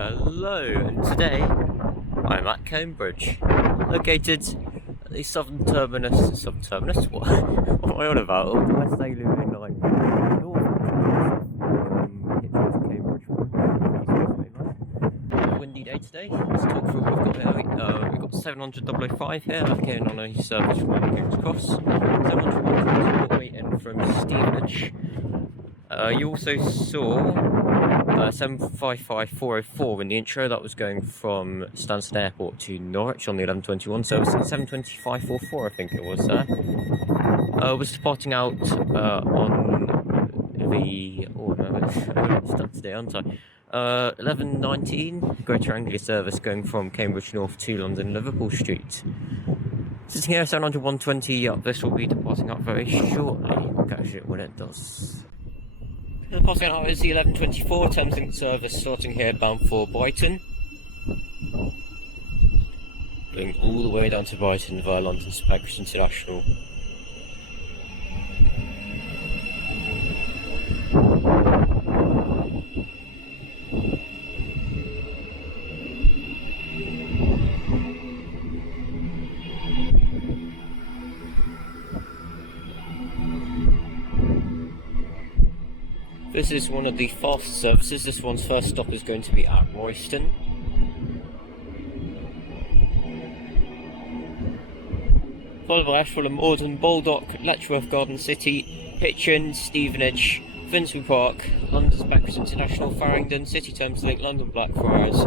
Hello, and today I'm at Cambridge, located at the southern terminus. What am I on about? Oh, the West Anglia Main Line. Windy day today. Let's talk through what we've got here. We've got 700 here, going on a service from King's Cross. 700 all the way in from Stevenage. You also saw 755404 in the intro. That was going from Stansted Airport to Norwich on the 11:21 service. 72544, I think it was there. Was departing out on the it's done today, aren't I? 11:19 Greater Anglia service going from Cambridge North to London Liverpool Street. Sitting here 700 up. This will be departing out very shortly. I'll catch it when it does. The passing out is the 11:24 Thameslink service starting here bound for Brighton. Going all the way down to Brighton via London Spectrum International. This is one of the fast services. This one's first stop is going to be at Royston. Followed by Ashford, Morden, Baldock, Letchworth, Garden City, Hitchin, Stevenage, Finsbury Park, London Spectrum International, Farringdon, City Thameslink, London Blackfriars,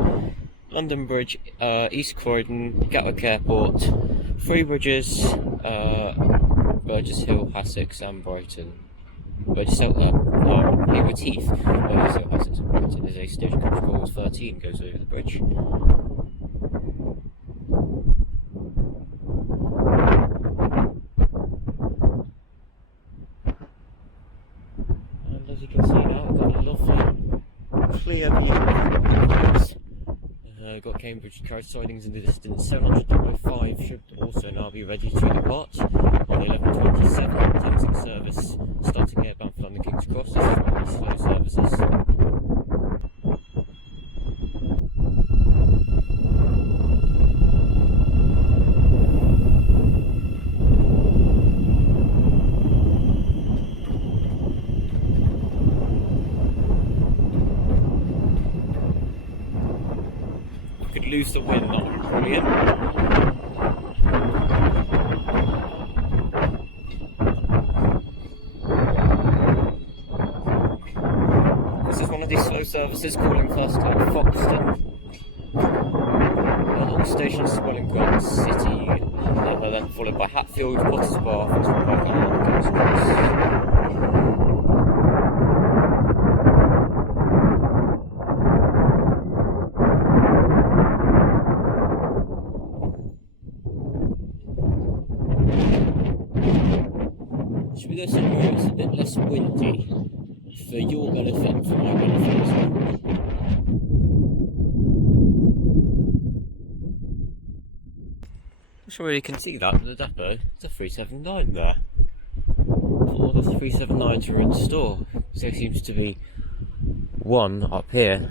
London Bridge, East Croydon, Gatwick Airport, Three Bridges, Burgess Hill, Essex and Brighton. Burgess Hill, Hayward Heath, Burgess Hill, Essex and Brighton is a stagecoach called 13, goes over the bridge. And as you can see now, we've got a lovely clear view of the hills. Got Cambridge carriage sidings in the distance. 705 should also now be ready to depart on the 11:27 Thameslink service starting here bound for London King's Cross. This is one of the slow services. Could lose the wind, that would be brilliant. This is one of these slow services calling first at Foxton. Along stations to Wellingborough City, then followed by Hatfield, Potters Bar, Finsbury Park and London King's Cross. Should we go somewhere it's a bit less windy for your benefit and for my benefit as well? I'm sure you can see that at the depot. It's a 379 there. All the 379s are in store. So there seems to be one up here.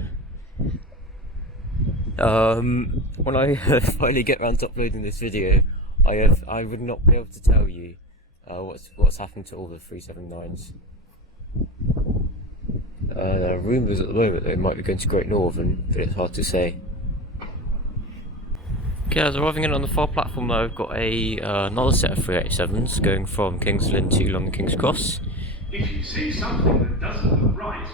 When I finally get around to uploading this video, I would not be able to tell you what's happened to all the 379s. There are rumours at the moment that it might be going to Great Northern, but it's hard to say. Okay, as arriving in on the far platform now, I've got another set of 387s going from King's Lynn to London King's Cross. If you see something that doesn't look right,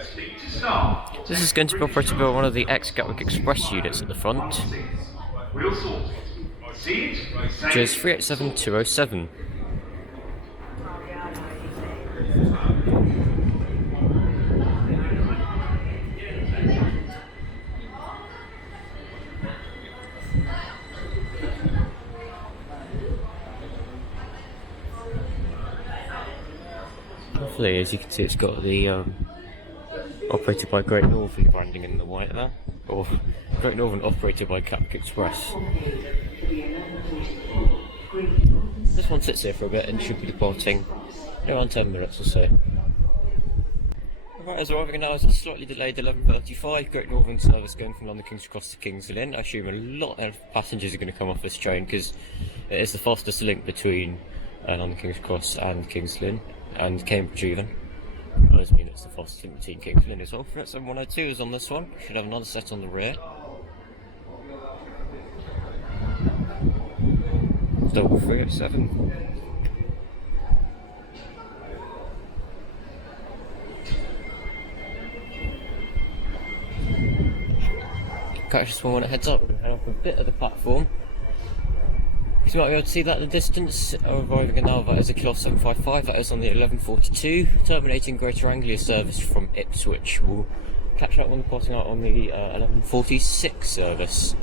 speak to staff. This is going to be operated by one of the ex-Gatwick Express units at the front, We'll sort it. See it? which is 387207. Hopefully, as you can see, it's got the operated by Great Northern branding in the white there, or Great Northern operated by Gatwick Express. This one sits here for a bit and should be departing in around 10 minutes or so. Right, as arriving now is a slightly delayed 11:35 Great Northern service going from London King's Cross to King's Lynn. I assume a lot of passengers are going to come off this train because it is the fastest link between London King's Cross and King's Lynn, and Cambridge even. That does mean it's the fastest link between King's Lynn as well. Fret 7102 is on this one. Should have another set on the rear. Double 307. Catch this one when it heads up and head up a bit of the platform. You might be able to see that in the distance. Arriving now, that is a Class 755, that is on the 1142, terminating Greater Anglia service from Ipswich. We'll catch that one departing out on the 1146 service.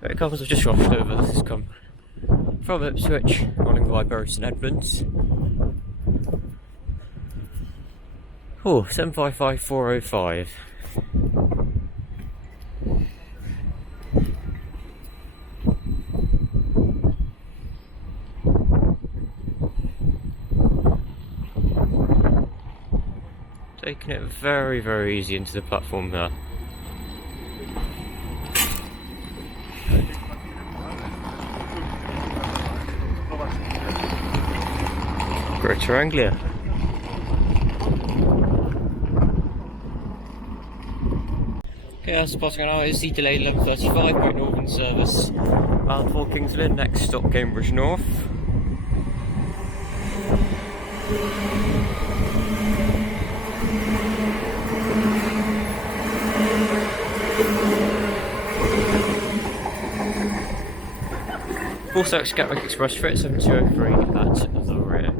Right, cars have just rushed over. This has come from Ipswich, running by Bury St Edmunds. Oh, 755-405. Taking it very, very easy into the platform there. Greater Anglia. Okay, as passing now is the delayed 11:35 Great Northern service bound for King's Lynn. Next stop Cambridge North. Also, Gatwick Express Fret 7203 at the rear.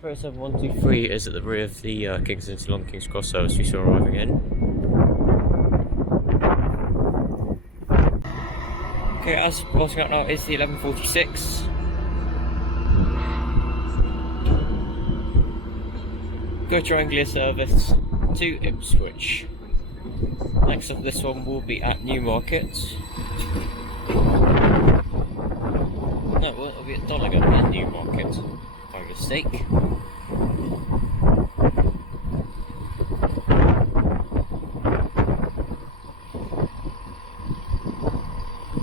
Fret 7123 is at the rear of the King's Lynn to London King's Cross service we saw arriving in. Okay, as passing out now is the 1146. Greater Anglia service to Ipswich. Next up, this one will be at Newmarket. No, well, it'll be at Donegal at Newmarket, by mistake.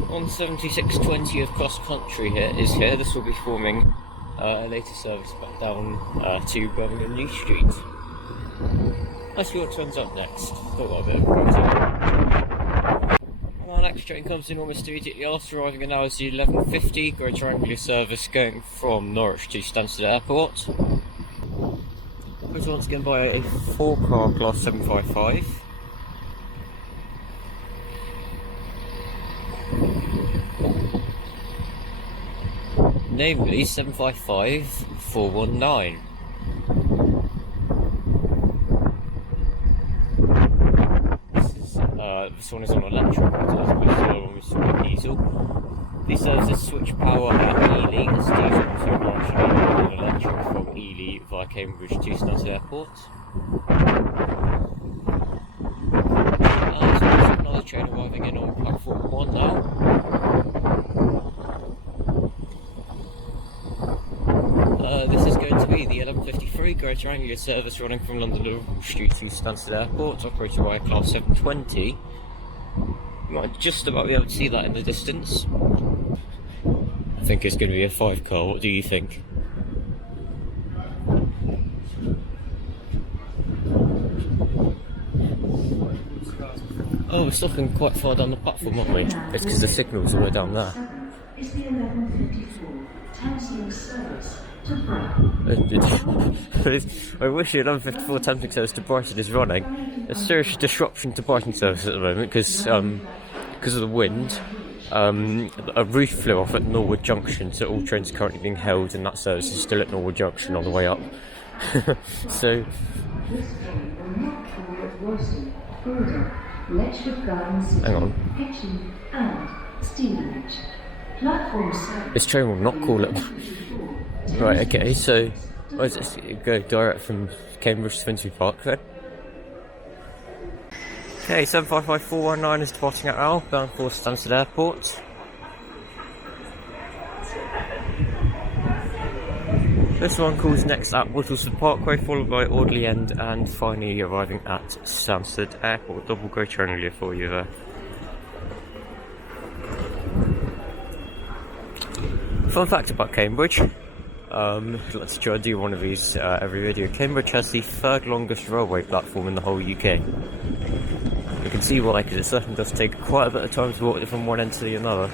On 7620 of CrossCountry is here. This will be forming a later service back down to Birmingham New Street. Let's see what turns up next. Got a bit of routine. Our next train comes in almost immediately after, arriving in now is the 1150 Greater Anglia service going from Norwich to Stansted Airport. This once again by a 4-car Class 755. Namely 755-419. This one is on electric, as opposed to the other one was on diesel. This serves as switch power at Ely, as diesel also partially on electric from Ely via Cambridge to Stansted Airport. So there's another train arriving in on platform 1 now. This is going to be the 1153 Greater Anglia service running from London Liverpool Street to Stansted Airport, operated by a Class 720. You might just about be able to see that in the distance. I think it's going to be a 5-car. What do you think? Oh, we're stopping quite far down the platform, aren't we? It's because the signal's all the way down there. It's the 1154 Thameslink service to Brighton. I wish the 1154 Thameslink service to Brighton is running. There's serious disruption to Brighton service at the moment because of the wind. A roof flew off at Norwood Junction, so all trains are currently being held, and that service is still at Norwood Junction on the way up. So. Hang on. This train will not call it. Right, okay, so let's go direct from Cambridge to Finsbury Park then. Okay, 755-419 is departing out now, bound for Stansted Airport. This one calls next at Whittlesford Parkway, followed by Audley End, and finally arriving at Stansted Airport. Double Greater Anglia for you there. Fun fact about Cambridge. Let's try to do one of these every video. Cambridge has the third longest railway platform in the whole UK. You can see why, because it certainly does take quite a bit of time to walk from one end to the other.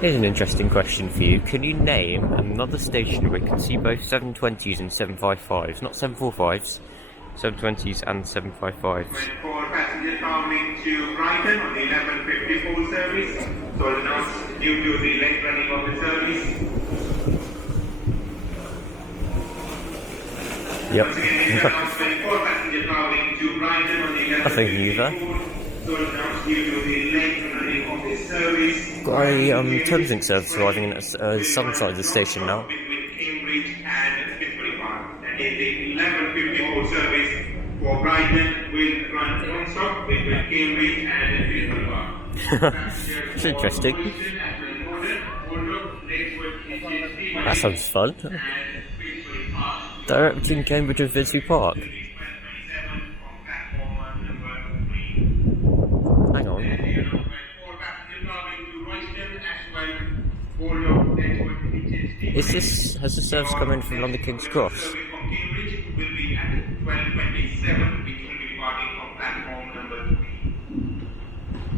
Here's an interesting question for you. Can you name another station where you can see both 720s and 755s? Not 745s, 720s and 755s. For passengers travelling to Brighton on the 11:54 service, so announced due to the late running of the service. Yep. Once again, it's announcement for passengers travelling to Brighton on the 11:54. Nothing new there. So announced due to the late running of the service. Got a Thameslink service arriving at the southern side of the station now. Between Cambridge and Finsbury Park. That is the 11:54 service for Brighton will run non-stop between Cambridge and Finsbury Park. It's interesting. That sounds fun. Direct between Cambridge and Finsbury Park. Hang on. Has the service come in from London King's Cross?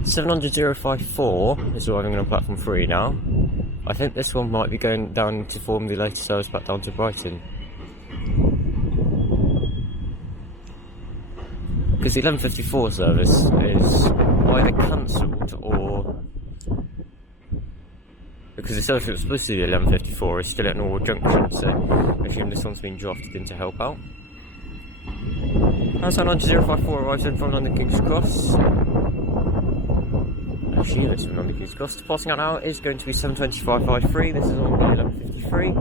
700-054 is arriving on platform 3 now. I think this one might be going down to form the later service back down to Brighton. Because the 11:54 service is either cancelled or... Because the service that was supposed to be 11:54 is still at Norwood Junction, so I assume this one's been drafted in to help out. As 700-054 arrives in from London King's Cross. Actually, this from London King's Cross. Passing out now is going to be 72553. This is on the 11:53.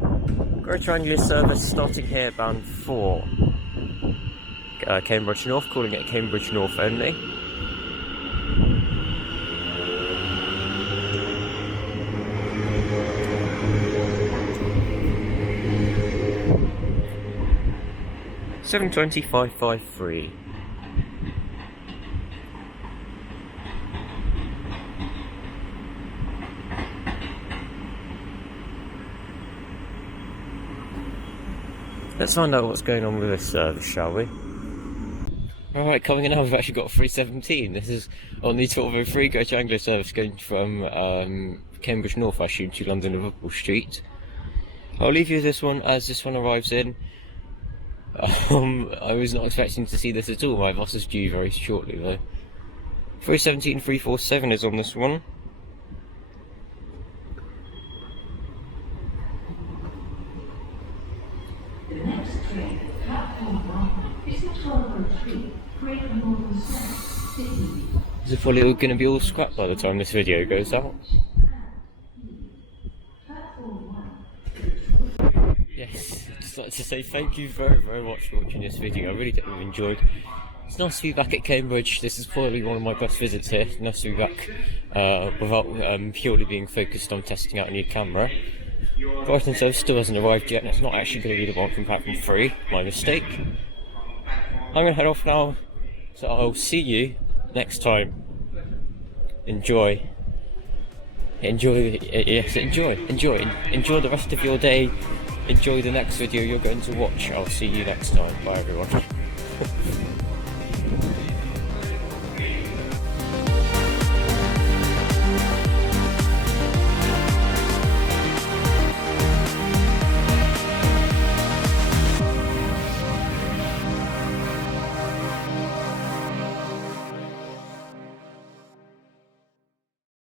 Greater Anglia service starting here, bound for Cambridge North, calling it Cambridge North only. $725.53. Let's find out what's going on with this service, shall we? Alright, coming in now, we've actually got 317. This is on the 1203 Greater Anglia service going from Cambridge North, I assume, to London Liverpool Street. I'll leave you with this one as this one arrives in. I was not expecting to see this at all. My boss is due very shortly though. 317-347 is on this one. The next train, platform 1, is the 1203 Great Northern South City. Is it probably going to be all scrapped by the time this video goes out? Yes, I'd just like to say thank you very much for watching this video. I really do enjoyed. It's nice to be back at Cambridge. This is probably one of my best visits here. Nice to be back without purely being focused on testing out a new camera. Brighton service still hasn't arrived yet, and it's not actually going to be the one from platform 3. My mistake. I'm going to head off now, so I'll see you next time. Enjoy. Enjoy the rest of your day. Enjoy the next video you're going to watch. I'll see you next time. Bye everyone.